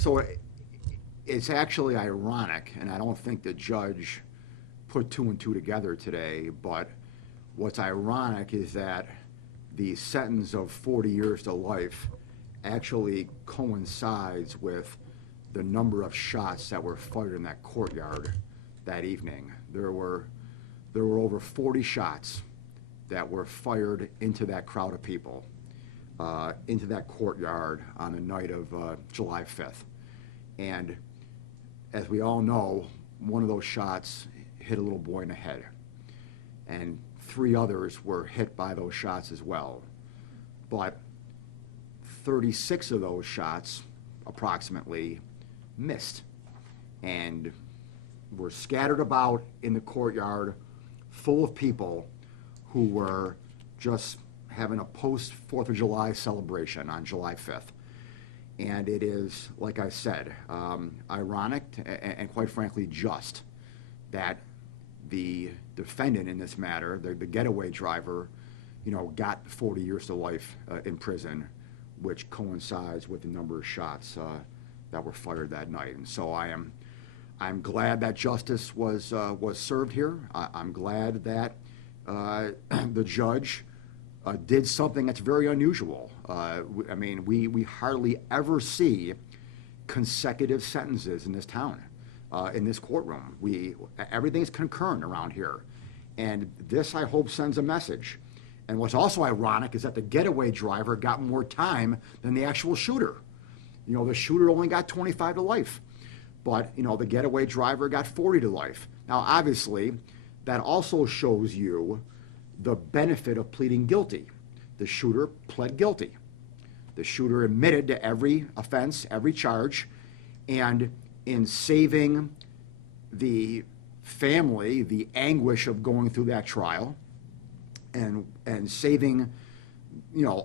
So it's actually ironic, and I don't think the judge put two and two together today, but what's ironic is that the sentence of 40 years to life actually coincides with the number of shots that were fired in that courtyard that evening. There were over 40 shots that were fired into that crowd of people, into that courtyard on the night of July 5th. And as we all know, one of those shots hit a little boy in the head, and 3 others were hit by those shots as well. But 36 of those shots, approximately, missed and were scattered about in the courtyard full of people who were just having a post-4th of July celebration on July 5th. And it is, like I said, ironic and quite frankly just that the defendant in this matter, the getaway driver, got 40 years to life in prison, which coincides with the number of shots that were fired that night. And so I'm glad that justice was served here. I'm glad that the judge did something that's very unusual. I mean, we hardly ever see consecutive sentences in this town, in this courtroom. Everything's concurrent around here. And this, I hope, sends a message. And what's also ironic is that the getaway driver got more time than the actual shooter. The shooter only got 25 to life, but, the getaway driver got 40 to life. Now, obviously, that also shows you the benefit of pleading guilty. The shooter pled guilty. The shooter admitted to every offense, every charge, and in saving the family the anguish of going through that trial and saving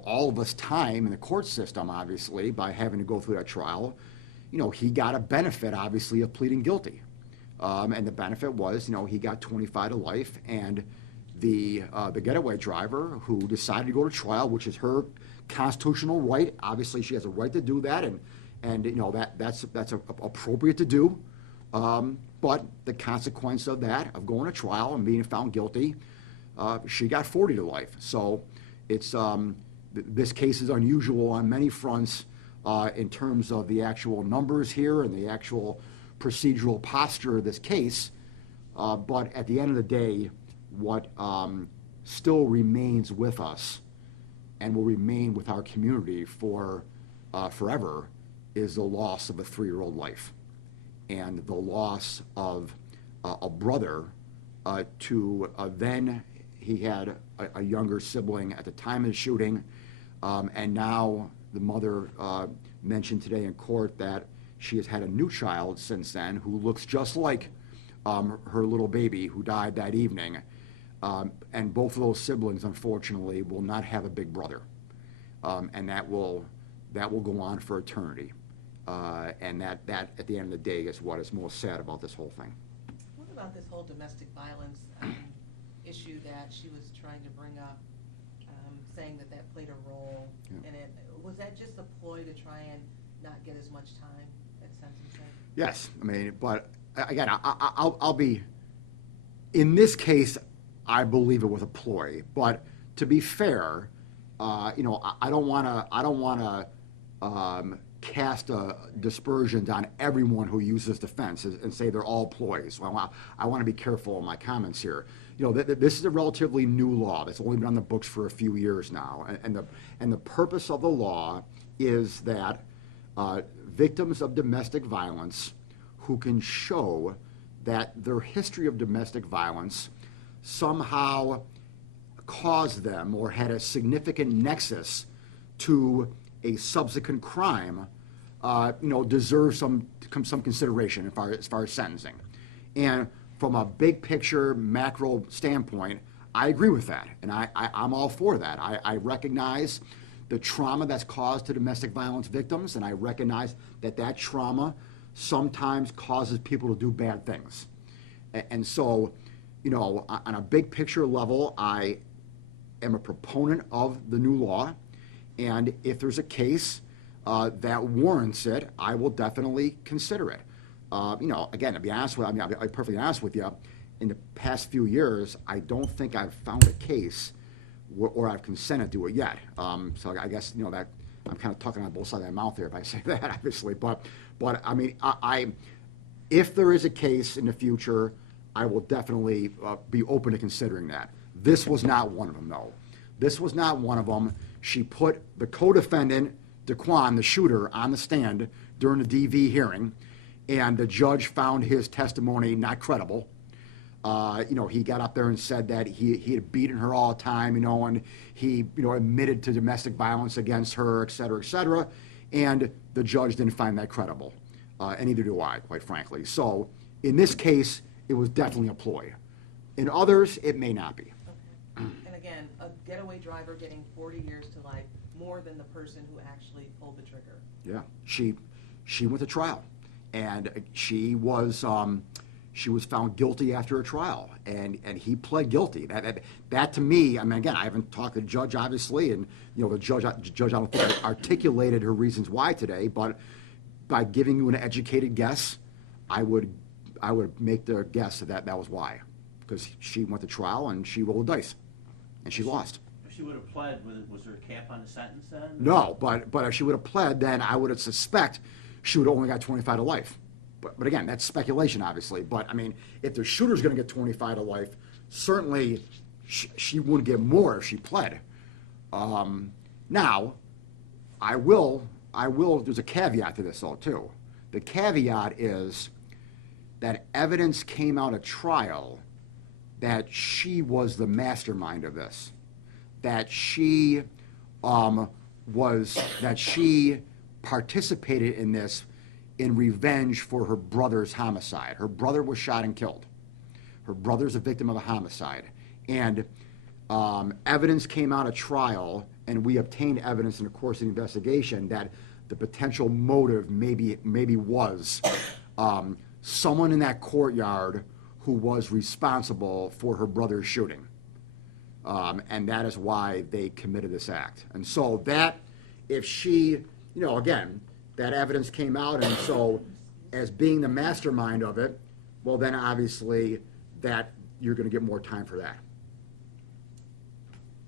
all of us time in the court system, obviously, by having to go through that trial, he got a benefit, obviously, of pleading guilty. And the benefit was, he got 25 to life, and the getaway driver who decided to go to trial, which is her constitutional right. Obviously, she has a right to do that, and that's appropriate to do. But the consequence of that, of going to trial and being found guilty, she got 40 to life. So it's this case is unusual on many fronts in terms of the actual numbers here and the actual procedural posture of this case. But at the end of the day, what still remains with us and will remain with our community for forever is the loss of a 3-year-old life and the loss of a brother to then he had a younger sibling at the time of the shooting, and now the mother mentioned today in court that she has had a new child since then who looks just like her little baby who died that evening. And both of those siblings, unfortunately, will not have a big brother, and that will go on for eternity. And that at the end of the day is what is most sad about this whole thing. What about this whole domestic violence issue that she was trying to bring up, saying that played a role in it? Was that just a ploy to try and not get as much time at sentencing? Yes, I mean, but again, I'll be in this case. I believe it was a ploy, but to be fair, I don't want to cast dispersions on everyone who uses defense and say they're all ploys. So I want to be careful in my comments here. This is a relatively new law that's only been on the books for a few years now, and the purpose of the law is that victims of domestic violence who can show that their history of domestic violence somehow caused them or had a significant nexus to a subsequent crime, deserve some consideration as far as sentencing. And from a big picture, macro standpoint, I agree with that, and I'm all for that. I recognize the trauma that's caused to domestic violence victims, and I recognize that trauma sometimes causes people to do bad things. And so, on a big picture level, I am a proponent of the new law, and if there's a case that warrants it, I will definitely consider it. Again, to be honest with you, I'll be perfectly honest with you, in the past few years, I don't think I've found a case or I've consented to it yet. So I guess, that I'm kind of talking on both sides of my mouth there if I say that, obviously. But I mean, if there is a case in the future, I will definitely be open to considering that. This was not one of them, though. This was not one of them. She put the co-defendant, Daquan, the shooter, on the stand during the DV hearing, and the judge found his testimony not credible. He got up there and said that he had beaten her all the time, and he, admitted to domestic violence against her, et cetera, and the judge didn't find that credible. And neither do I, quite frankly. So in this case, it was definitely a ploy. In others, it may not be. Okay. And again, a getaway driver getting 40 years to life, more than the person who actually pulled the trigger. Yeah, she went to trial, and she was found guilty after a trial, and he pled guilty. That to me, I mean, again, I haven't talked to the judge, obviously, and the judge I don't think articulated her reasons why today, but by giving you an educated guess, I would make the guess that was why, because she went to trial and she rolled the dice, and she lost. If she would have pled, was there a cap on the sentence then? No, but if she would have pled, then I would have suspect she would have only got 25 to life. But again, that's speculation, obviously. But I mean, if the shooter's going to get 25 to life, certainly she wouldn't get more if she pled. Now, I will. There's a caveat to this, though, too. The caveat is that evidence came out at trial that she was the mastermind of this, that she participated in this in revenge for her brother's homicide. Her brother was shot and killed. Her brother's a victim of a homicide. And evidence came out at trial, and we obtained evidence in the course of the investigation that the potential motive maybe was someone in that courtyard who was responsible for her brother's shooting. And that is why they committed this act. And so that, if she, again, that evidence came out, and so as being the mastermind of it, well, then obviously that you're going to get more time for that.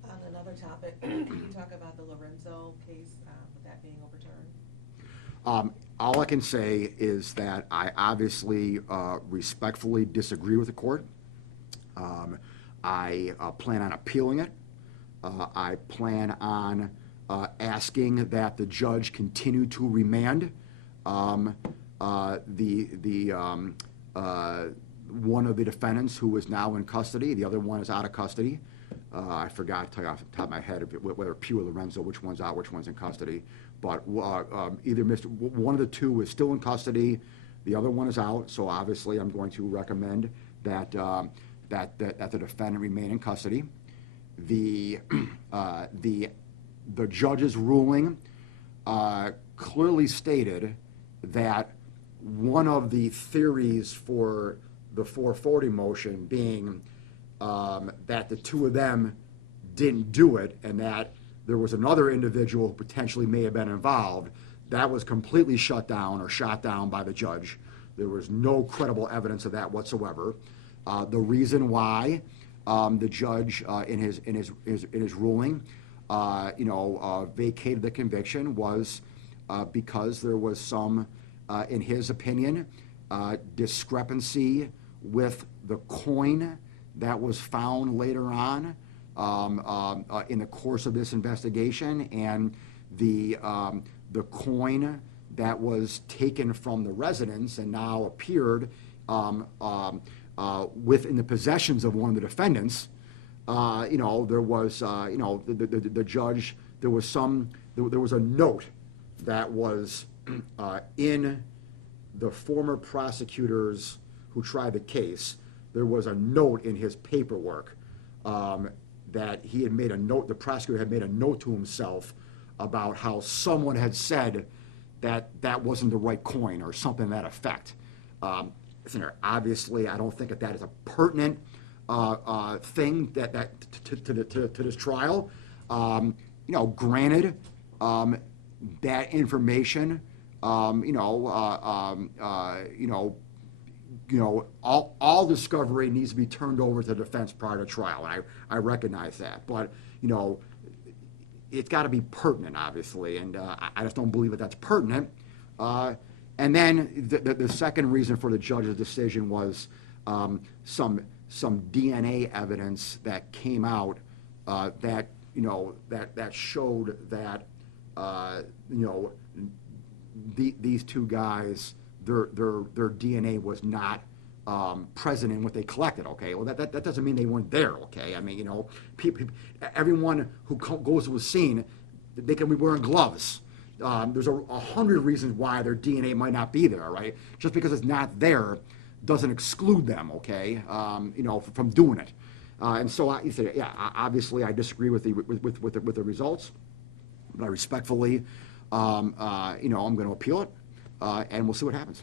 On another topic, can you talk about the Lorenzo case, with that being overturned? All I can say is that I obviously respectfully disagree with the court. I plan on appealing it. I plan on asking that the judge continue to remand one of the defendants who is now in custody. The other one is out of custody. I forgot to tell you off the top of my head whether Pugh or Lorenzo, which one's out, which one's in custody. But either one of the two is still in custody, the other one is out. So obviously, I'm going to recommend that the defendant remain in custody. The judge's ruling clearly stated that one of the theories for the 440 motion being that the two of them didn't do it, and that there was another individual who potentially may have been involved, that was completely shut down or shot down by the judge. There was no credible evidence of that whatsoever. The reason why the judge, in his ruling, vacated the conviction was because there was some, in his opinion, discrepancy with the coin that was found later on in the course of this investigation, and the coin that was taken from the residence and now appeared within the possessions of one of the defendants. There was, the judge, there was a note that was in the former prosecutors who tried the case. There was a note in his paperwork that he had made a note, the prosecutor had made a note to himself about how someone had said that that wasn't the right coin or something to that effect. Obviously, I don't think that is a pertinent thing to this trial. Granted, that information, all discovery needs to be turned over to the defense prior to trial, and I recognize that. But, it's got to be pertinent, obviously, and I just don't believe that that's pertinent. And then the second reason for the judge's decision was some DNA evidence that came out that showed that these two guys, their DNA was not present in what they collected. Okay, well that doesn't mean they weren't there. Okay, I mean everyone who goes to a scene, they can be wearing gloves. There's 100 reasons why their DNA might not be there. Right, just because it's not there doesn't exclude them. Okay, from doing it. And so obviously I disagree with the results, but I respectfully, I'm going to appeal it, and we'll see what happens.